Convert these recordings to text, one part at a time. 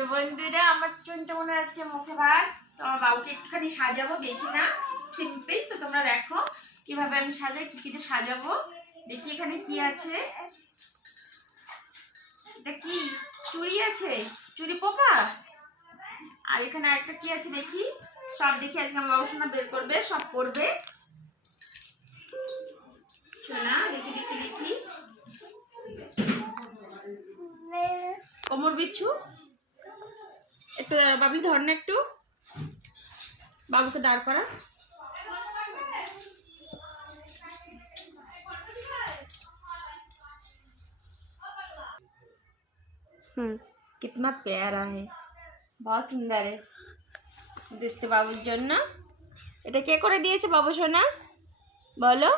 তো বন্ধুরা আমার চুনচুমনে আজকে মুখে ভাত। তো আমার বাবুকে একটুখানি সাজাবো, বেশি না, সিম্পল। তো তোমরা দেখো কিভাবে আমি সাজাই, কি কি সাজাবো। দেখি এখানে কি আছে, এটা কি চুড়ি আছে, চুড়ি পোকা। আর এখানে একটা কি আছে দেখি, সব দেখি আজকে আমার বাবু সোনা বের করবে, সব করবে সোনা। দেখি দেখি দেখি, কোমর বিচ্ছু একটু বাবলি ধর না, একটু বাবুকে দাঁড় করা। कितना प्यारा है, बहुत सुंदर है। দুষ্টু বাবুর জন্য এটা কে করে দিয়েছে বাবু সোনা, বলো?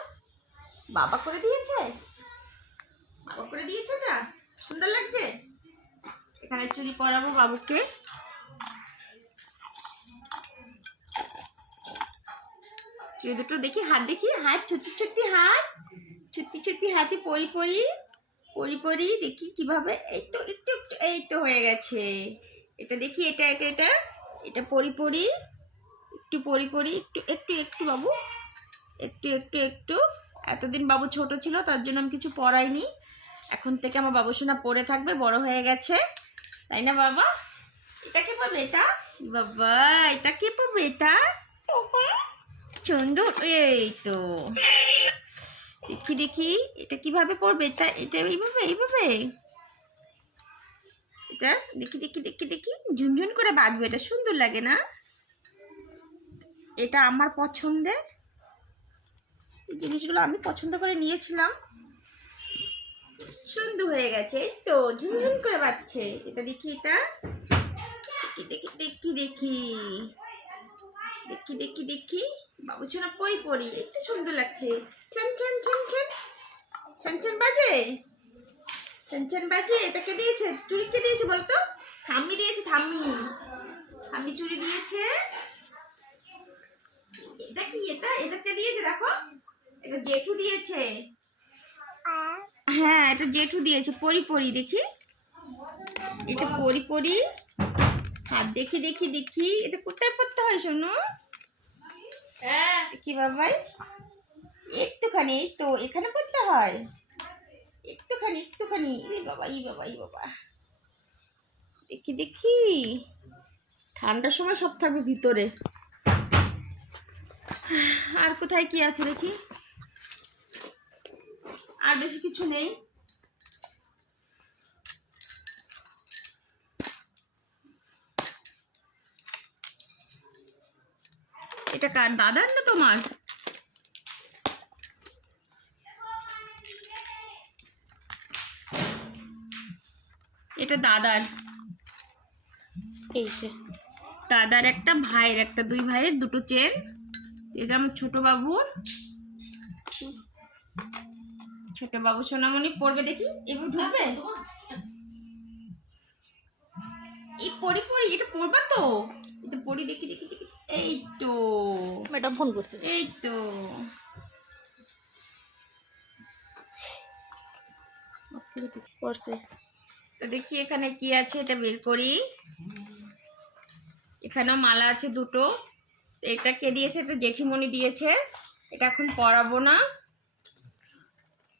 বাবা করে দিয়েছে, বাবা করে দিয়েছে। না সুন্দর লাগছে। এখানে চুড়ি পরাবো বাবুকে। চুড়ি দুটো দেখি, হাত দেখি, হাত ছুটি ছুটি হাত, ছুটি ছুটি হাতে পরি পরি পরি পরি। দেখি কিভাবে, এই তো একটু একটু, এই তো হয়ে গেছে। এটা দেখি, এটা এটা এটা এটা পরি পরি, একটু পরি পরি, একটু একটু একটু বাবু, একটু একটু একটু। এতদিন বাবু ছোট ছিল, তার জন্য আমি কিছু পড়াইনি। এখন থেকে আমার বাবু সোনা পড়ে থাকবে, বড় হয়ে গেছে, তাই না বাবা? এটা কি পাবে, এটা বাবা, এটা কি পাবে, এটা সুন্দর। এই তো দেখি দেখি, এটা কিভাবে পড়বে, এটা এটা এইভাবে এইভাবে, এটা দেখি দেখি দেখি দেখি, ঝুনঝুন করে বাঁধবে। এটা সুন্দর লাগে না? এটা আমার পছন্দের জিনিসগুলো, আমি পছন্দ করে নিয়েছিলাম, সুন্দর হয়ে গেছে। এই তো ঝুনঝুন করে বাঁধছে। এটা দেখি, এটা দেখি দেখি দেখি দেখি দেখি দেখি, বাবু সোনা পই পড়ি, একটু সুন্দর লাগছে। ছেন ছেন ছেন ছেন ছেন ছেন বাজে, ছেন ছেন বাজে। এটা কে দিয়েছে, চুড়ি কে দিয়েছে বলতো? ঠাম্মি দিয়েছে, ঠাম্মি, ঠাম্মি চুড়ি দিয়েছে। এটা কি, এটা এটা কে দিয়েছে দেখো, এটা জেঠু দিয়েছে। হ্যাঁ এটা জেঠু দিয়েছে, পরি পরি। দেখি এটা পরি পরি হাত, দেখি দেখি দেখি, এটা কোথায় করতে হয় শোনো? হ্যাঁ কি বাবাই, একটুখানি, এই তো এখানে করতে হয়, একটুখানি একটুখানি। এই বাবা, এই বাবা, এই বাবা, দেখি দেখি। ঠান্ডার সময় সব থাকবে ভিতরে। আর কোথায় কি আছে দেখি, আর বেশি কিছু নেই। এটা কার, দাদার না তোমার? এটা দাদার। এই যে দাদার একটা, ভাইয়ের একটা, দুই ভাইয়ের দুটো চেন। এটা আমার ছোট বাবুর, ছোট বাবু সোনামণি পড়বে। দেখি এবার ঢুকবে, এই পড়ি পড়ি, এটা পড়বা তো, এটা পড়ি। দেখি দেখি দেখি, এই তো ম্যাডাম ফোন করছে, এই তো করছে। তো দেখি এখানে কি আছে, এটা বের করি। এখানেও মালা আছে দুটো। এটা কে দিয়েছে, এটা জেঠিমণি দিয়েছে। এটা এখন পরাবো না,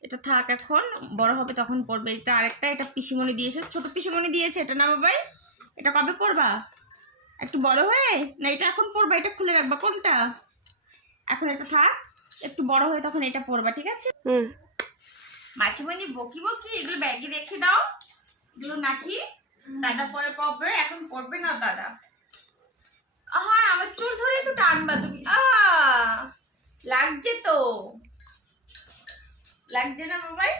এটা থাক, এখন বড় হবে তখন পড়বে। এটা আরেকটা, এটা পিসিমণি দিয়েছে, ছোট পিসিমণি দিয়েছে। এটা না বাবাই, এটা কবে পড়বা, একটু বড় হয়ে? না এটা এখন পড়বা, এটা খুলে রাখবা। কোনটা? এখন এটা থাক, একটু বড় হয়ে তখন এটা পড়বা, ঠিক আছে? মাছিমণি বকি বকি, এগুলো ব্যাগে রেখে দাও, এগুলো নাকি দাদা পরে পড়বে, এখন পড়বে না দাদা। হ্যাঁ আমার চুল ধরে একটু টানবা তুমি। লাগছে তো, লাগছে না বাবাই?